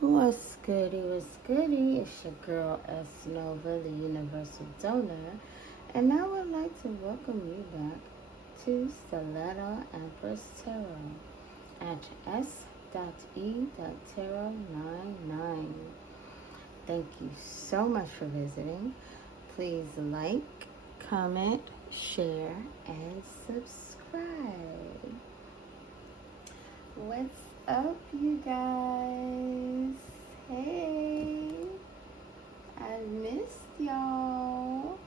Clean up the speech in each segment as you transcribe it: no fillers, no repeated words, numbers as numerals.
What's goody, what's goody? It's your girl S Nova, the Universal Donor, and I would like to welcome you back to Empress Tarot at s.e.tarot99. Thank you so much for visiting. Please like, comment, share, and subscribe. What's up, you guys? Hey, I missed y'all.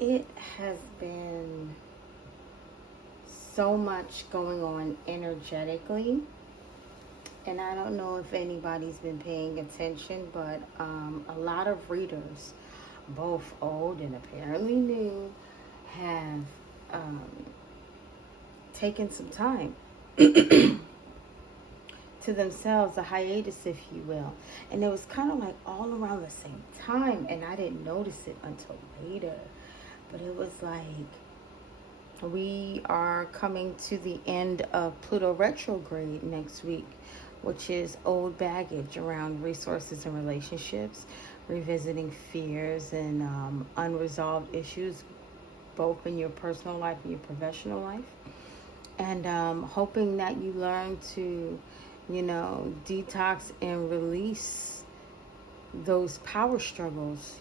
It has been so much going on energetically, and I don't know if anybody's been paying attention, but a lot of readers, both old and apparently new, have taken some time to themselves, a hiatus, if you will. And it was kind of like all around the same time, and I didn't notice it until later. But it was like we are coming to the end of Pluto retrograde next week, which is old baggage around resources and relationships, revisiting fears and unresolved issues, both in your personal life and your professional life. And hoping that you learn to, detox and release those power struggles,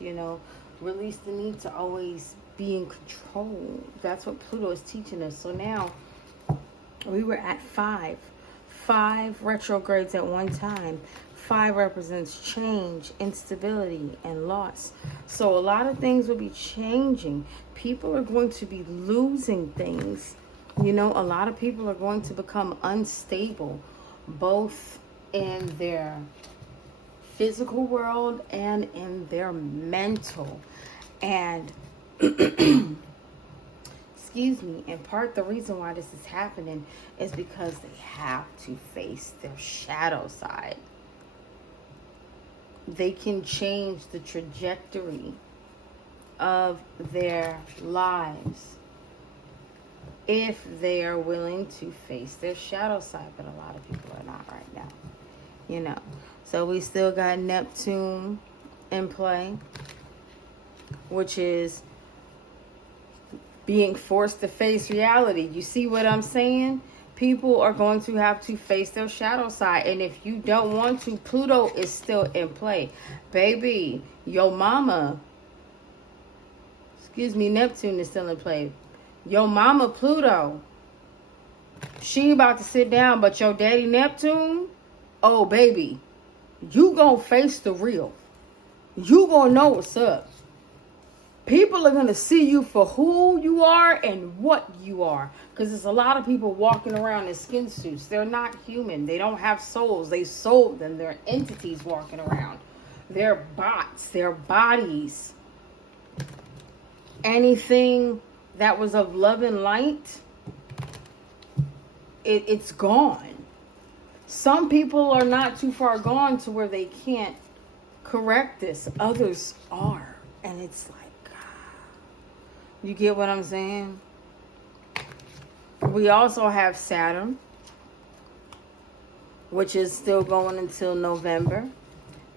release the need to always be in control. That's what Pluto is teaching us. So now we were at five retrogrades at one time. 5 represents change, instability, and loss. So a lot of things will be changing. People are going to be losing things. A lot of people are going to become unstable, both in their physical world and in their mental. And, excuse me, in part the reason why this is happening is because they have to face their shadow side. They can change the trajectory of their lives if they are willing to face their shadow side, but a lot of people are not right now, So we still got Neptune in play, which is being forced to face reality. You see what I'm saying? People are going to have to face their shadow side, and if you don't want to, Pluto is still in play. Baby, your mama, Neptune is still in play. Your mama Pluto, she about to sit down, but your daddy Neptune, oh baby, you gonna face the real. You gonna know what's up. People are gonna see you for who you are and what you are. Because there's a lot of people walking around in skin suits. They're not human. They don't have souls. They sold them. They're entities walking around. They're bots. They're bodies. Anything that was of love and light, it's gone. Some people are not too far gone to where they can't correct this. Others are. And it's like, you get what I'm saying? We also have Saturn, which is still going until November.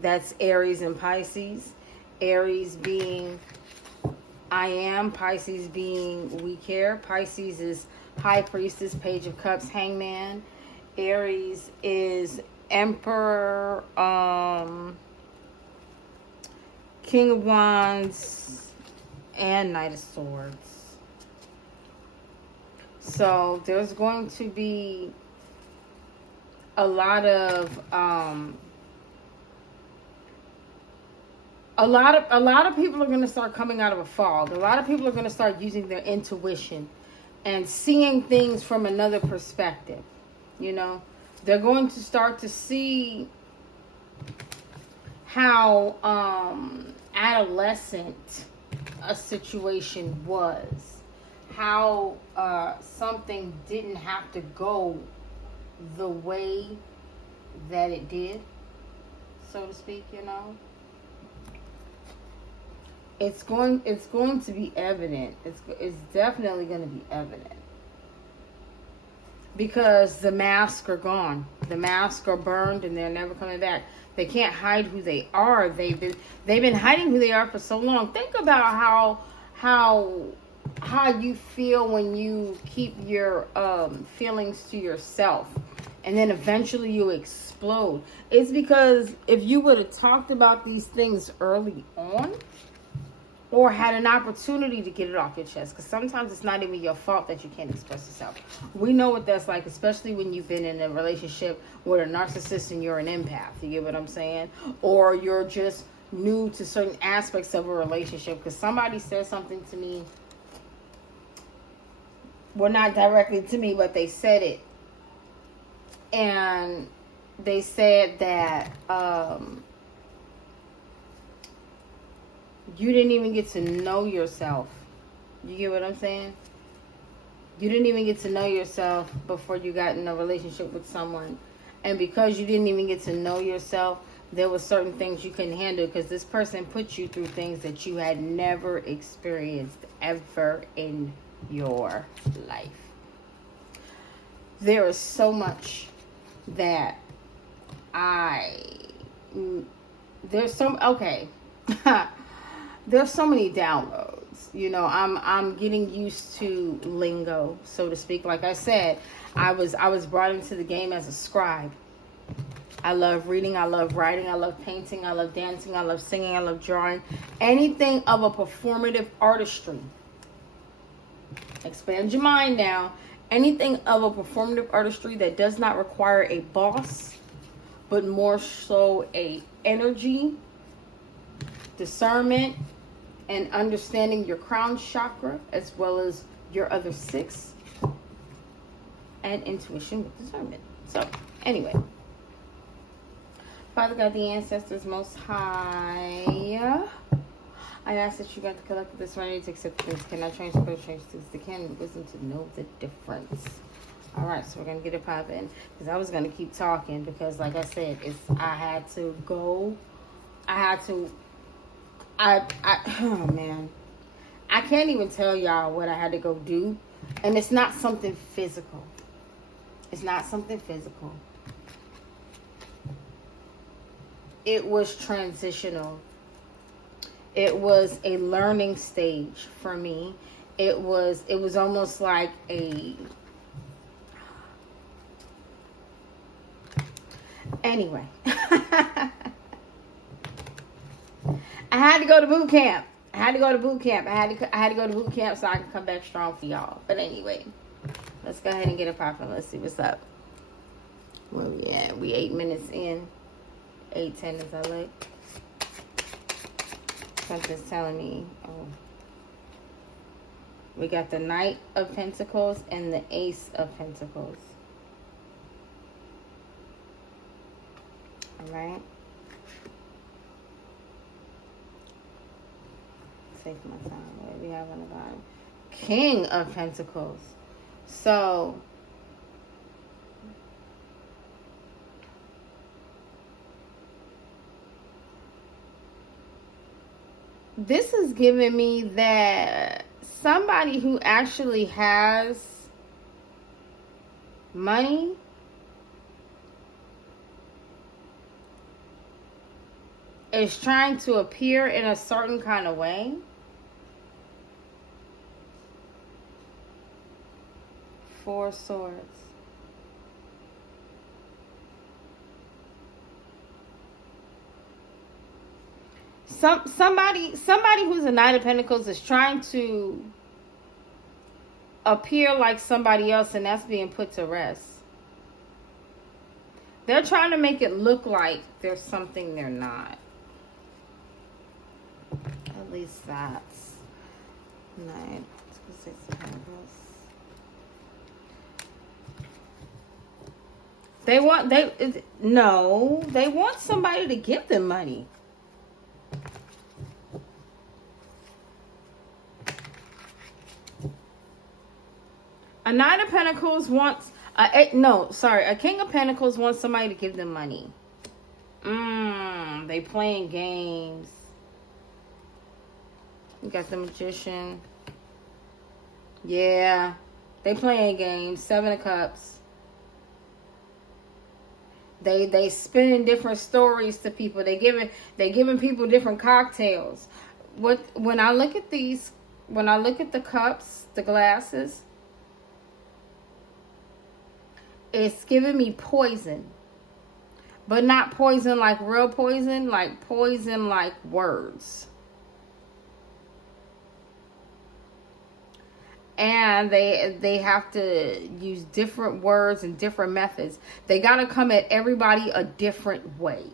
That's Aries and Pisces. Aries being I am, Pisces being we care. Pisces is High Priestess, Page of Cups, Hangman. Aries is Emperor, King of Wands, and Knight of Swords. So there's going to be a lot of a lot of people are going to start coming out of a fog. A lot of people are going to start using their intuition and seeing things from another perspective. They're going to start to see how adolescent a situation was, how something didn't have to go the way that it did, so to speak. It's going to be evident. It's definitely going to be evident. because the masks are gone. The masks are burned and they're never coming back. They can't hide who they are. They've been hiding who they are for so long. Think about how you feel when you keep your feelings to yourself, and then eventually you explode. It's because if you would have talked about these things early on, or had an opportunity to get it off your chest, because sometimes it's not even your fault that you can't express yourself. We know what that's like, especially when you've been in a relationship with a narcissist and you're an empath. You get what I'm saying? Or you're just new to certain aspects of a relationship, because somebody said something to me. Well, not directly to me, but they said it. And they said that you didn't even get to know yourself. You get what I'm saying? You didn't even get to know yourself before you got in a relationship with someone. And because you didn't even get to know yourself, there were certain things you couldn't handle, because this person put you through things that you had never experienced ever in your life. There is so much that there's so many downloads. You know, I'm getting used to lingo, so to speak. Like I said, I was brought into the game as a scribe. I love reading, I love writing, I love painting, I love dancing, I love singing, I love drawing. Anything of a performative artistry. Expand your mind now. Anything of a performative artistry that does not require a boss, but more so a energy, discernment, and understanding your crown chakra as well as your other 6, and intuition with discernment. So, anyway. Father God, the ancestors most high, I ask that you got the collective this ready to accept things cannot change, but change things they can, wisdom to know the difference. All right, so we're gonna get it popping, because I was gonna keep talking, because like I said, I had to go. Oh man, I can't even tell y'all what I had to go do, and it's not something physical. It's not something physical. It was transitional. It was a learning stage for me. It was almost like anyway. I had to go to boot camp. I had to go to boot camp so I can come back strong for y'all. But anyway, let's go ahead and get it popping. Let's see what's up. Where we at? We 8 minutes in. 8:10 as I look. Something's telling me, oh, we got the Knight of Pentacles and the Ace of Pentacles. All right. Take my time. What do we have on the bottom? King of Pentacles. So, this is giving me that somebody who actually has money is trying to appear in a certain kind of way. Four Swords. Somebody who's a Knight of Pentacles is trying to appear like somebody else, and that's being put to rest. They're trying to make it look like there's something they're not. At least that's Knight. They want somebody to give them money. A Knight of Pentacles wants a King of Pentacles wants somebody to give them money. They playing games. You got the Magician. Yeah, they playing games. 7 of Cups. They spinning different stories to people. They giving people different cocktails. When I look at these, when I look at the cups, the glasses, it's giving me poison. But not poison like real poison, like poison like words. And they have to use different words and different methods. They got to come at everybody a different way.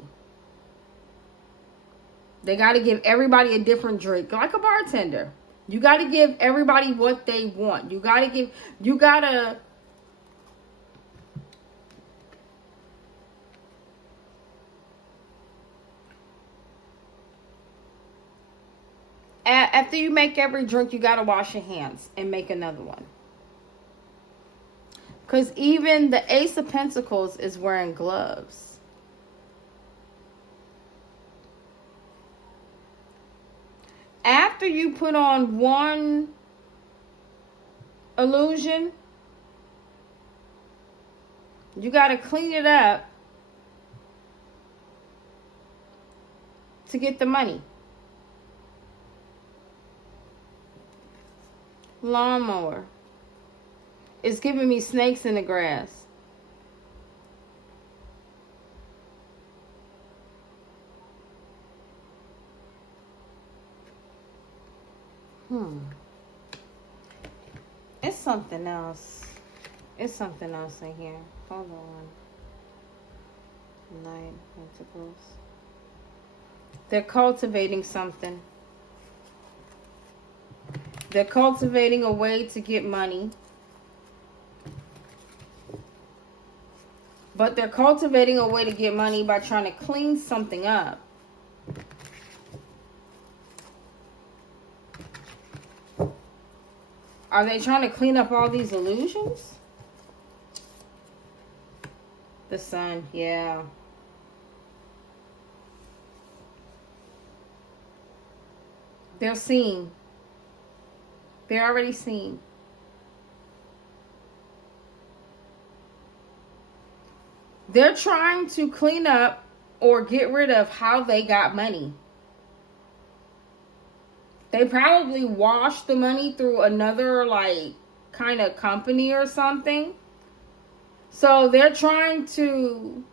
They got to give everybody a different drink, like a bartender. You got to give everybody what they want. You got to after you make every drink, you got to wash your hands and make another one. Because even the Ace of Pentacles is wearing gloves. After you put on one illusion, you got to clean it up to get the money. Lawnmower. It's giving me snakes in the grass. It's something else. It's something else in here. Hold on. Nine of Pentacles. They're cultivating something. They're cultivating a way to get money. But they're cultivating a way to get money by trying to clean something up. Are they trying to clean up all these illusions? The Sun, yeah. They're seeing. They're already seeing. They're trying to clean up or get rid of how they got money. They probably washed the money through another, like, kind of company or something. So they're trying to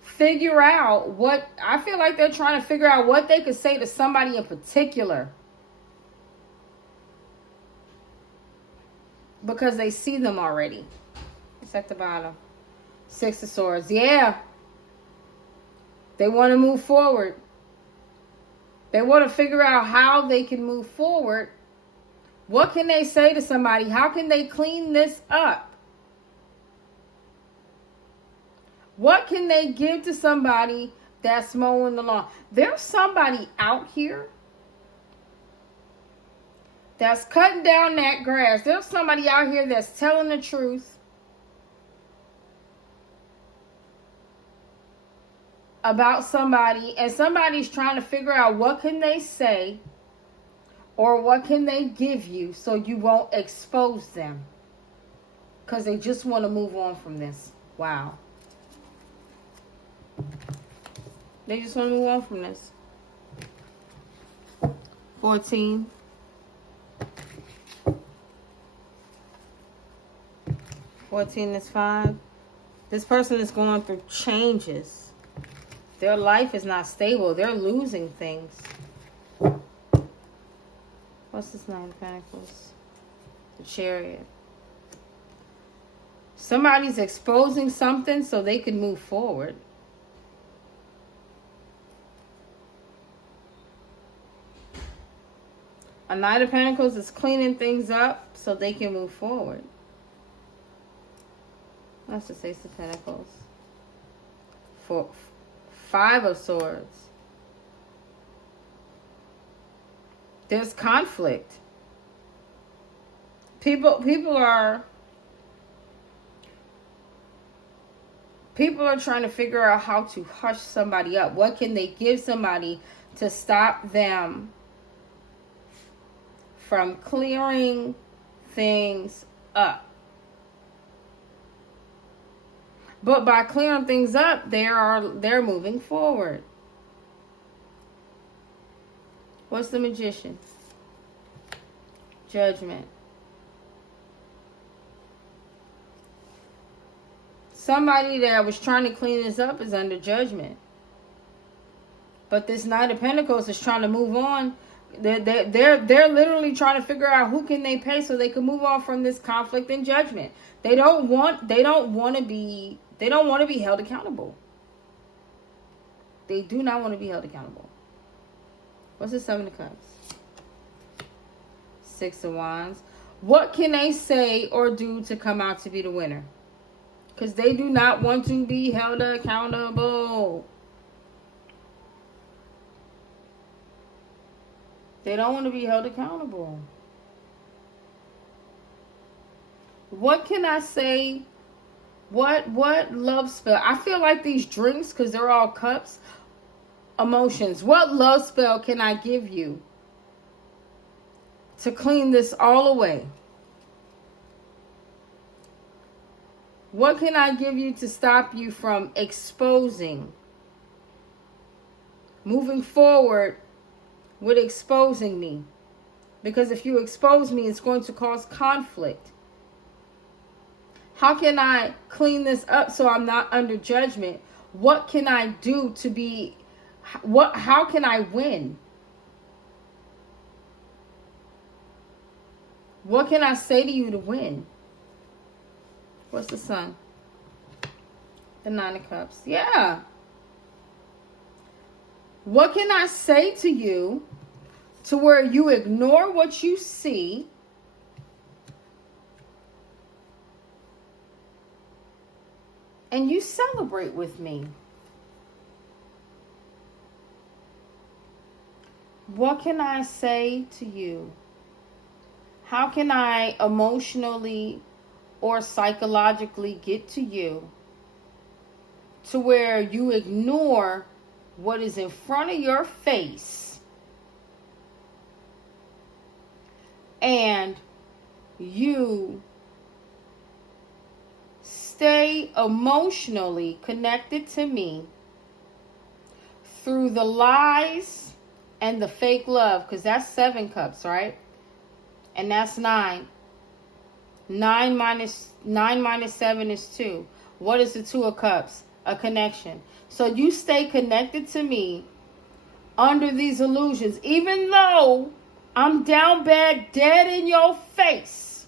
figure out what, I feel like they're trying to figure out what they could say to somebody in particular. Because they see them already. It's at the bottom. Six of Swords. Yeah. They want to move forward. They want to figure out how they can move forward. What can they say to somebody? How can they clean this up? What can they give to somebody that's mowing the lawn? There's somebody out here that's cutting down that grass. There's somebody out here that's telling the truth about somebody, and somebody's trying to figure out what can they say or what can they give you so you won't expose them, because they just want to move on from this. Wow. They just want to move on from this. 14. 14 is 5. This person is going through changes. Their life is not stable. They're losing things. What's this Nine of Pentacles? The Chariot. Somebody's exposing something so they can move forward. A Knight of Pentacles is cleaning things up so they can move forward. That's the Ace of Pentacles. 5 of Swords. There's conflict. People are trying to figure out how to hush somebody up. What can they give somebody to stop them from clearing things up? But by clearing things up, they're moving forward. What's the Magician? Judgment. Somebody that was trying to clean this up is under judgment. But this Knight of Pentacles is trying to move on. They're literally trying to figure out who can they pay so they can move on from this conflict and judgment. They don't want to be held accountable. They do not want to be held accountable. What's the Seven of Cups? Six of Wands. What can they say or do to come out to be the winner? Because they do not want to be held accountable. They don't want to be held accountable. What can I say? What love spell? I feel like these drinks, because they're all cups, emotions. What love spell can I give you to clean this all away? What can I give you to stop you from exposing, moving forward with exposing me? Because if you expose me, it's going to cause conflict. How can I clean this up so I'm not under judgment? What can I do to be, how can I win? What can I say to you to win? What's the Sun? The Nine of Cups. Yeah. What can I say to you to where you ignore what you see and you celebrate with me? What can I say to you? How can I emotionally or psychologically get to you to where you ignore what is in front of your face and you stay emotionally connected to me through the lies and the fake love? Because that's 7 cups, right? And that's 9. 9 minus 7 is 2. What is the 2 of cups? A connection. So you stay connected to me under these illusions, even though I'm down bad, dead in your face.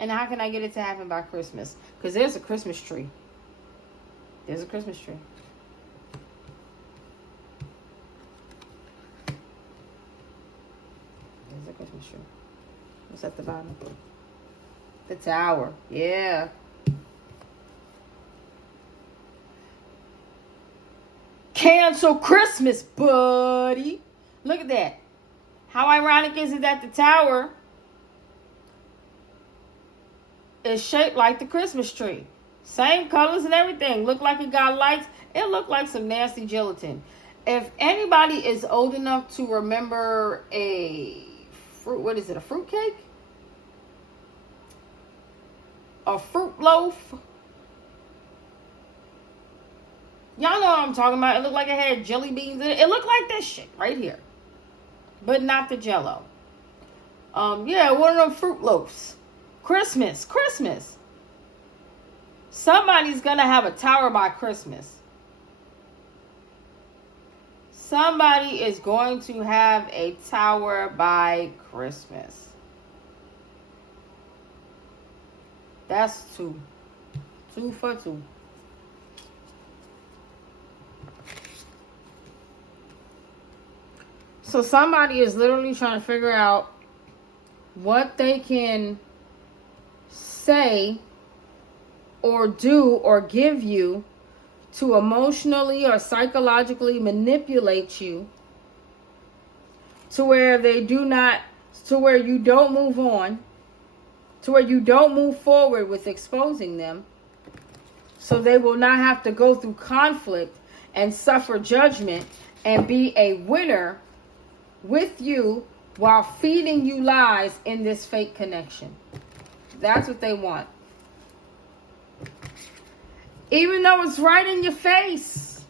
And how can I get it to happen by Christmas? Because there's a Christmas tree. There's a Christmas tree. There's a Christmas tree. What's at the bottom? The Tower. Yeah. Cancel Christmas, buddy. Look at that. How ironic is it that the Tower is shaped like the Christmas tree? Same colors and everything. Look like it got lights. It looked like some nasty gelatin. If anybody is old enough to remember a fruit, what is it, a fruit cake? A fruit loaf? Y'all know what I'm talking about. It looked like it had jelly beans in it. It looked like this shit right here. But not the Jell-O. Yeah, one of them fruit loaves. Christmas. Somebody's going to have a tower by Christmas. Somebody is going to have a tower by Christmas. That's 2. 2 for 2. So somebody is literally trying to figure out what they can say or do or give you to emotionally or psychologically manipulate you to where you don't move on, to where you don't move forward with exposing them, so they will not have to go through conflict and suffer judgment and be a winner with you while feeding you lies in this fake connection. That's what they want. Even though it's right in your face.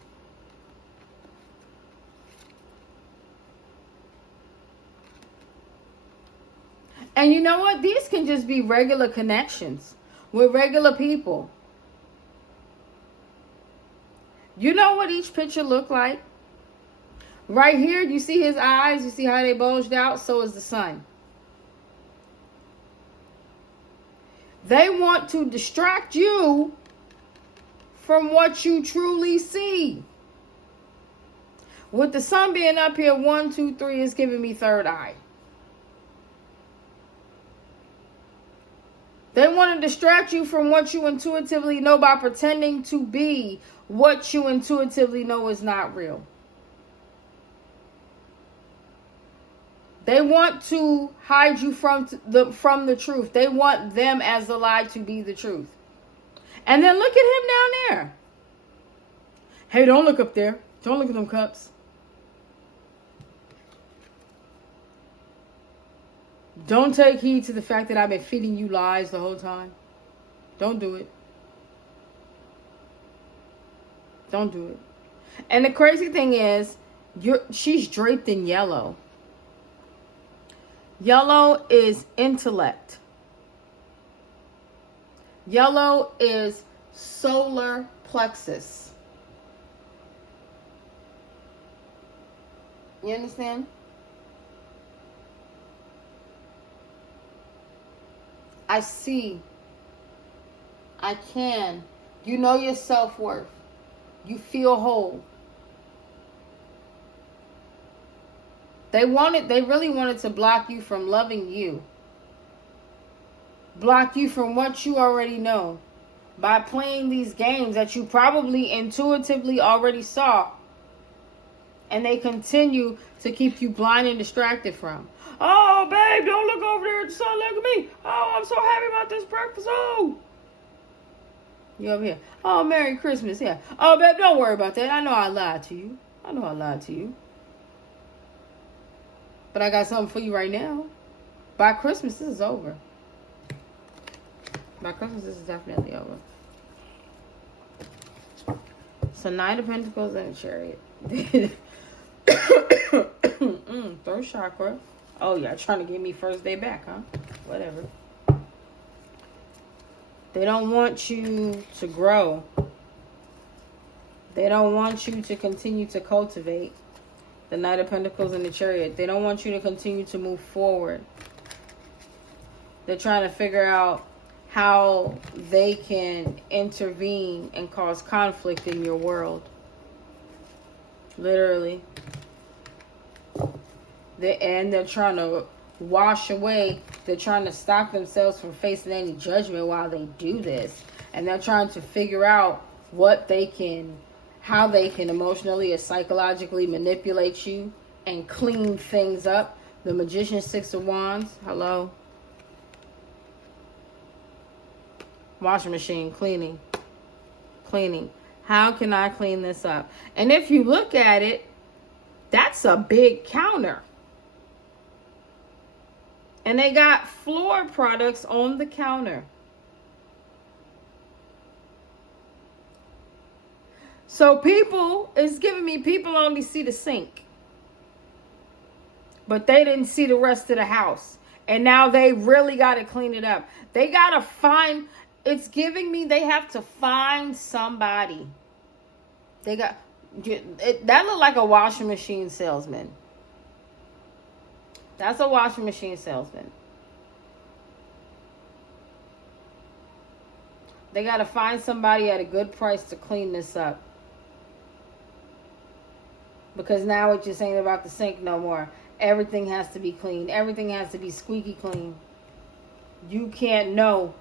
And you know what? These can just be regular connections with regular people. You know what each picture looked like? Right here, you see his eyes. You see how they bulged out? So is the sun. They want to distract you from what you truly see. With the sun being up here, 1, 2, 3 is giving me third eye. They want to distract you from what you intuitively know by pretending to be what you intuitively know is not real. They want to hide you from the truth. They want them as the lie to be the truth. And then look at him down there. Hey, don't look up there. Don't look at them cups. Don't take heed to the fact that I've been feeding you lies the whole time. Don't do it. Don't do it. And the crazy thing is, she's draped in yellow. Yellow is intellect. Yellow is solar plexus. You understand? I see. I can. You know your self-worth. You feel whole. They really wanted to block you from loving you. Block you from what you already know. By playing these games that you probably intuitively already saw. And they continue to keep you blind and distracted from. Oh, babe, don't look over there at the sun. Look at me. Oh, I'm so happy about this breakfast. Oh. You over here. Oh, Merry Christmas. Yeah. Oh, babe, don't worry about that. I know I lied to you. But I got something for you right now. By Christmas, this is over. By Christmas, this is definitely over. So, Knight of Pentacles and a Chariot. Third chakra. Oh, yeah, trying to get me first day back, huh? Whatever. They don't want you to grow. They don't want you to continue to cultivate. The Knight of Pentacles and the Chariot. They don't want you to continue to move forward. They're trying to figure out how they can intervene and cause conflict in your world. Literally. They're trying to wash away. They're trying to stop themselves from facing any judgment while they do this. And they're trying to figure out how they can emotionally or psychologically manipulate you and clean things up. The Magician, 6 of Wands. Hello. Washing machine, cleaning. How can I clean this up? And if you look at it, that's a big counter. And they got floor products on the counter. So it's giving me people only see the sink. But they didn't see the rest of the house. And now they really got to clean it up. They got to it's giving me they have to find somebody. That looked like a washing machine salesman. That's a washing machine salesman. They got to find somebody at a good price to clean this up. Because now it just ain't about the sink no more. Everything has to be clean. Everything has to be squeaky clean. You can't know.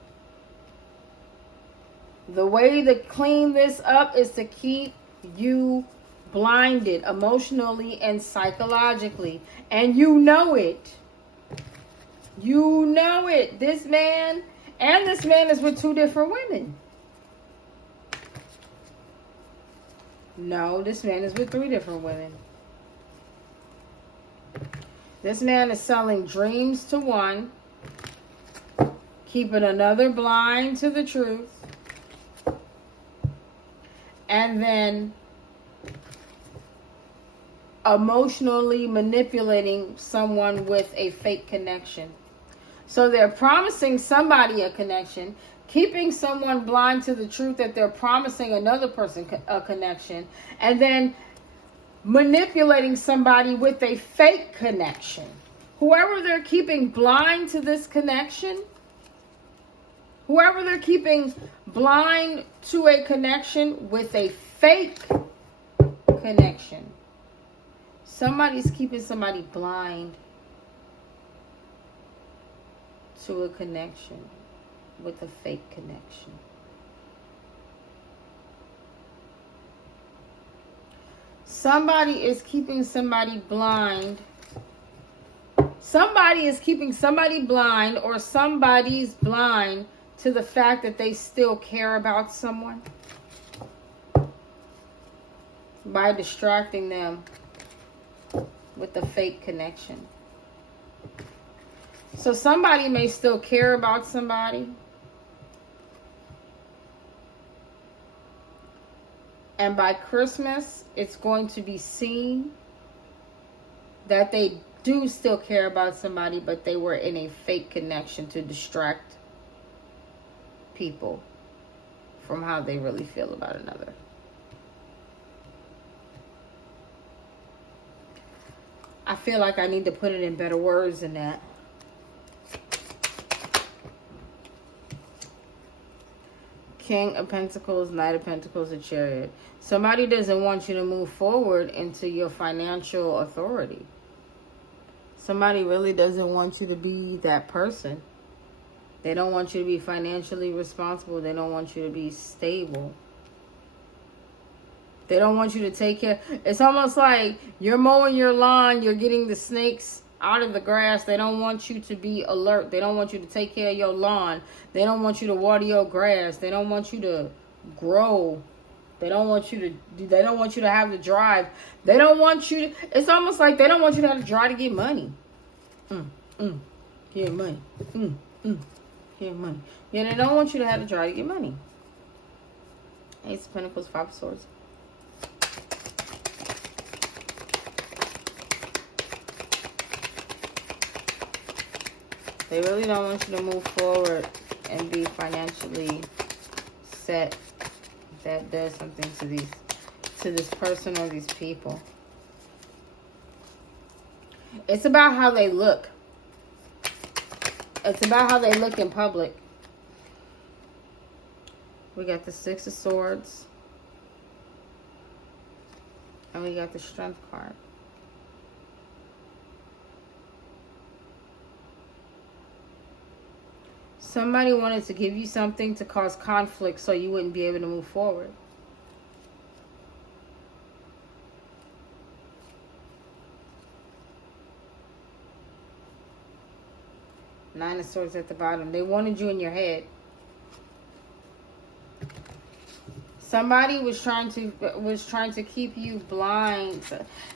The way to clean this up is to keep you blinded emotionally and psychologically. And you know it. You know it. This man is with 2 different women. No, this man is with 3 different women. This man is selling dreams to one, keeping another blind to the truth, and then emotionally manipulating someone with a fake connection. So they're promising somebody a connection, keeping someone blind to the truth that they're promising another person a connection, and then manipulating somebody with a fake connection. Whoever they're keeping blind to this connection, whoever they're keeping blind to a connection with a fake connection. Somebody's keeping somebody blind to a connection with a fake connection. Somebody is keeping somebody blind. Somebody is keeping somebody blind, or somebody's blind to the fact that they still care about someone by distracting them with a fake connection. So somebody may still care about somebody, and by Christmas it's going to be seen that they do still care about somebody, but they were in a fake connection to distract people from how they really feel about another. I feel like I need to put it in better words than that. King of Pentacles, Knight of Pentacles, a Chariot. Somebody doesn't want you to move forward into your financial authority. Somebody really doesn't want you to be that person. They don't want you to be financially responsible. They don't want you to be stable. They don't want you to take care. It's almost like you're mowing your lawn, you're getting the snakes out of the grass. They don't want you to be alert. They don't want you to take care of your lawn. They don't want you to water your grass. They don't want you to grow. They don't want you to have the drive. They don't want you to, it's almost like they don't want you to have the drive to get money. Get money. Get money. Yeah, they don't want you to have the drive to get money. Ace of Pentacles, Five of Swords. They really don't want you to move forward and be financially set. That does something to this person or these people. It's about how they look. It's about how they look in public. We got the Six of Swords. And we got the Strength card. Somebody wanted to give you something to cause conflict so you wouldn't be able to move forward. Nine of Swords at the bottom. They wanted you in your head. Somebody was trying to keep you blind.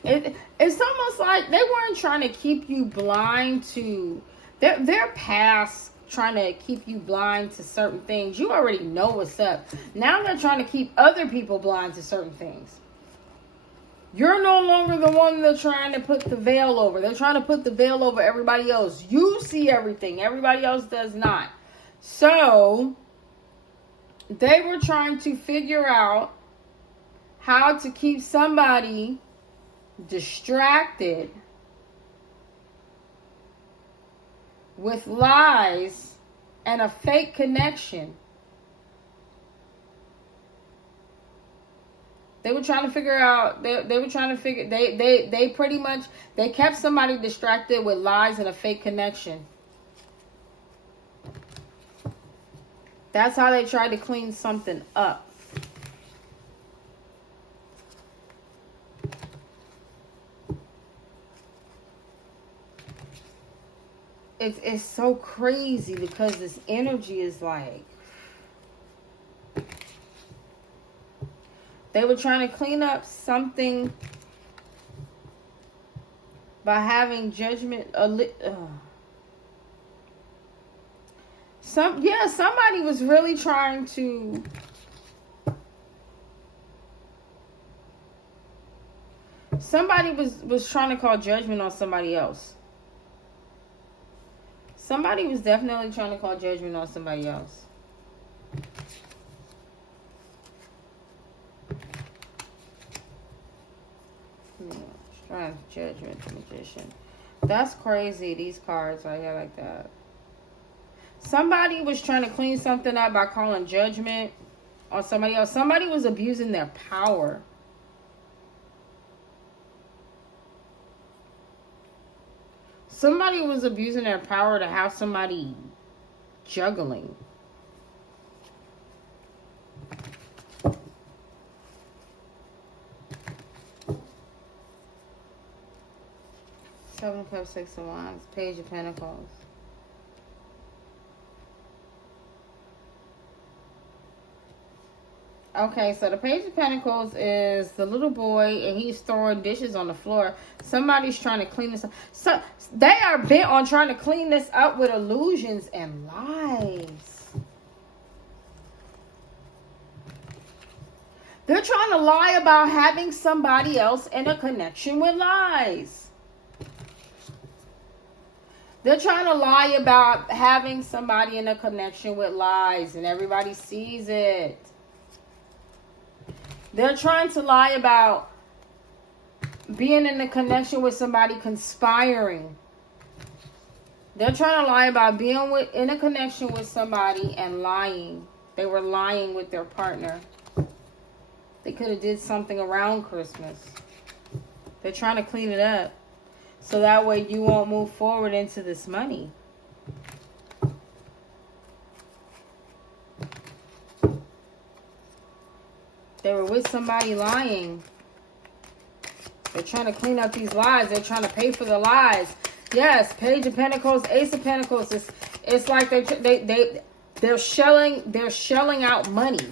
It's almost like they weren't trying to keep you blind to their past. Trying to keep you blind to certain things. You already know what's up. Now they're trying to keep other people blind to certain things. You're no longer the one they're trying to put the veil over. They're trying to put the veil over everybody else. You see everything. Everybody else does not. So they were trying to figure out how to keep somebody distracted with lies and a fake connection. They were trying to figure out, they pretty much, they kept somebody distracted with lies and a fake connection. That's how they tried to clean something up. It's so crazy because this energy is like, they were trying to clean up something by having judgment. Somebody was really trying to Somebody was trying to call judgment on somebody else. Somebody was definitely trying to call judgment on somebody else. Strength, judgment, magician. That's crazy, these cards right here like that. Somebody was trying to clean something up by calling judgment on somebody else. Somebody was abusing their power. Somebody was abusing their power to have somebody juggling. Seven of Cups, Six of Wands, Page of Pentacles. Okay, so the Page of Pentacles is the little boy, and he's throwing dishes on the floor. Somebody's trying to clean this up. So they are bent on trying to clean this up with illusions and lies. They're trying to lie about having somebody else in a connection with lies. They're trying to lie about having somebody in a connection with lies, and everybody sees it. They're trying to lie about being in a connection with somebody conspiring. They're trying to lie about being in a connection with somebody and lying. They were lying with their partner. They could have did something around Christmas. They're trying to clean it up, so that way you won't move forward into this money. They were with somebody lying. They're trying to clean up these lies. They're trying to pay for the lies. Yes, Page of Pentacles, Ace of Pentacles. It's like they're shelling out money.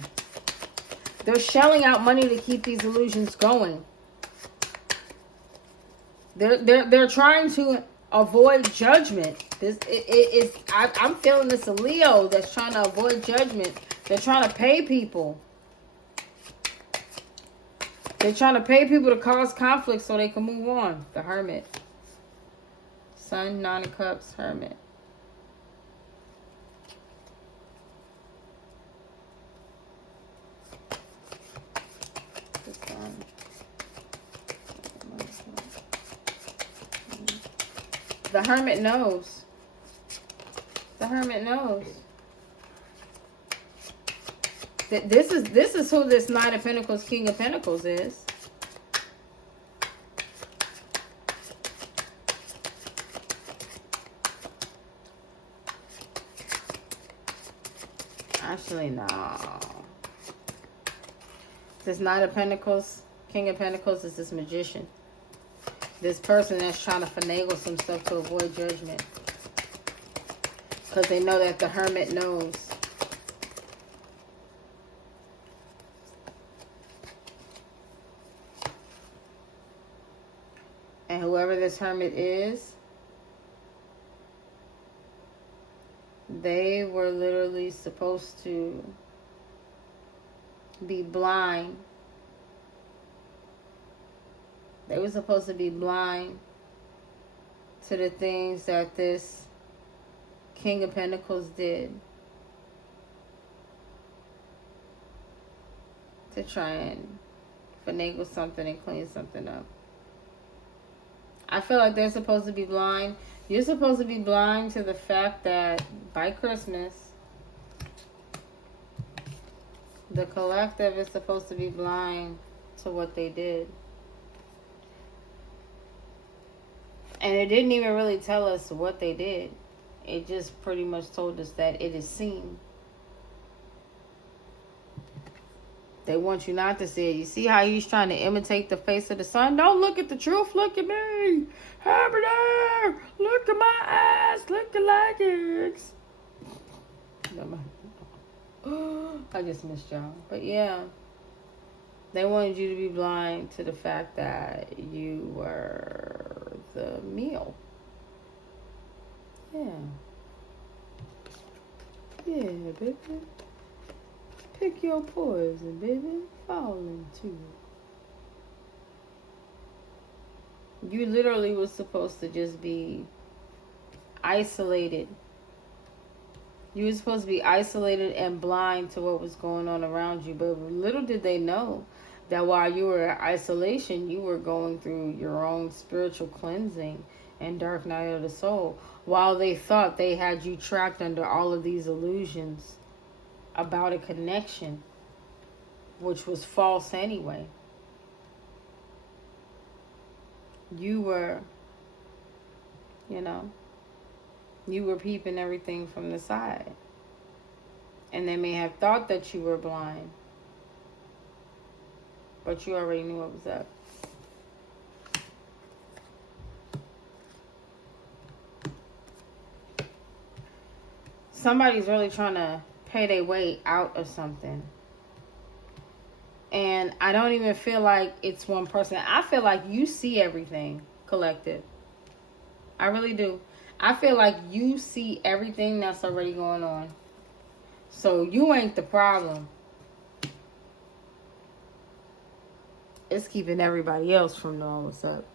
They're shelling out money to keep these illusions going. They're trying to avoid judgment. I'm feeling this a Leo that's trying to avoid judgment. They're trying to pay people. They're trying to pay people to cause conflict so they can move on. The Hermit. Sun, Nine of Cups, Hermit. The Sun. The Hermit knows. The Hermit knows. This is who this Knight of Pentacles, King of Pentacles is. Actually, no. This Knight of Pentacles, King of Pentacles is this magician. This person that's trying to finagle some stuff to avoid judgment. Because they know that the Hermit knows. And whoever this Hermit is, they were literally supposed to be blind. They were supposed to be blind to the things that this King of Pentacles did to try and finagle something and clean something up. I feel like they're supposed to be blind. You're supposed to be blind to the fact that by Christmas, the collective is supposed to be blind to what they did. And it didn't even really tell us what they did. It just pretty much told us that it is seen. They want you not to see it. You see how he's trying to imitate the face of the sun? Don't look at the truth. Look at me. Happy there. Look at my ass. Look at like eggs. I just missed y'all. But yeah. They wanted you to be blind to the fact that you were the meal. Yeah. Yeah, baby. Pick your poison, baby. Fall into it. You literally was supposed to just be isolated. You were supposed to be isolated and blind to what was going on around you. But little did they know that while you were in isolation, you were going through your own spiritual cleansing and dark night of the soul. While they thought they had you trapped under all of these illusions about a connection, which was false anyway. You were, you were peeping everything from the side. And they may have thought that you were blind, but you already knew what was up. Somebody's really trying to pay their way out of something. And I don't even feel like it's one person. I feel like you see everything, collective. I really do. I feel like you see everything that's already going on. So you ain't the problem. It's keeping everybody else from knowing what's up.